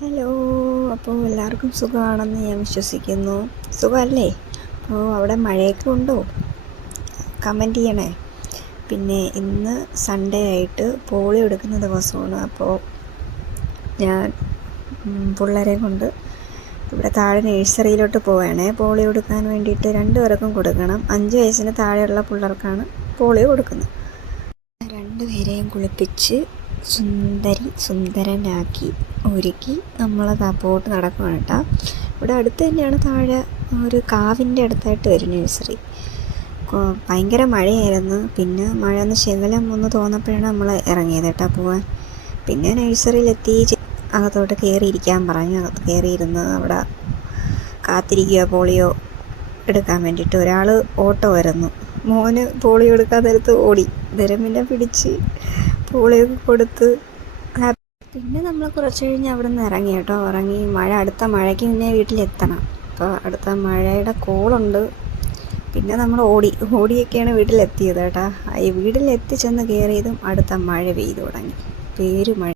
Hello. അപ്പോൾ എല്ലാവർക്കും സുഖമാണെന്ന് ഞാൻ വിശ്വസിക്കുന്നു. സുഖമല്ലേ? അപ്പോൾ അവിടെ മഴയൊക്കെ ഉണ്ടോ? കമൻറ്റ് ചെയ്യണേ. പിന്നെ ഇന്ന് സൺഡേ ആയിട്ട് പോളിയോ എടുക്കുന്ന ദിവസമാണ്. അപ്പോൾ ഞാൻ പിള്ളേരെ കൊണ്ട് ഇവിടെ താഴെ നഴ്സറിയിലോട്ട് പോവുകയാണേ. പോളിയോ കൊടുക്കാൻ വേണ്ടിയിട്ട് 2 പേർക്കും കൊടുക്കണം. 5 വയസ്സിന് താഴെയുള്ള പിള്ളേർക്കാണ് പോളിയോ കൊടുക്കുന്നത്. 2 പേരെയും കുളിപ്പിച്ച് സുന്ദരനാക്കി ഒരുക്കി നമ്മളത് അപ്പോട്ട് നടക്കുകയാണ് കേട്ടോ. ഇവിടെ അടുത്ത് തന്നെയാണ്, താഴെ ഒരു കാവിൻ്റെ അടുത്തായിട്ട് വരും നഴ്സറി. ഭയങ്കര മഴയായിരുന്നു. പിന്നെ മഴ ഒന്ന് ശകലം ഒന്ന് തോന്നപ്പോഴാണ് നമ്മൾ ഇറങ്ങിയത് കേട്ടോ പോവാൻ. പിന്നെ നഴ്സറിയിലെത്തി അകത്തോട്ട് കയറിയിരിക്കാൻ പറഞ്ഞു. അകത്ത് കയറിയിരുന്ന് അവിടെ കാത്തിരിക്കുക പോളിയോ എടുക്കാൻ വേണ്ടിയിട്ട്. ഒരാൾ ഓട്ടോ വരുന്നു. മോന് പോളിയോ എടുക്കാൻ നേരത്ത് ഓടി. പിന്നെ പിടിച്ച് പോളിയോ കൊടുത്ത് പിന്നെ നമ്മൾ കുറച്ച് കഴിഞ്ഞ് അവിടെ നിന്ന് ഇറങ്ങി കേട്ടോ. ഇറങ്ങി അടുത്ത മഴയ്ക്ക് മുന്നേ വീട്ടിലെത്തണം. അപ്പോൾ അടുത്ത മഴയുടെ കോളുണ്ട്. പിന്നെ നമ്മൾ ഓടിയൊക്കെയാണ് വീട്ടിലെത്തിയത് കേട്ടോ. ഈ വീട്ടിലെത്തി ചെന്ന് കയറിയതും അടുത്ത മഴ പെയ്തു തുടങ്ങി. മഴ.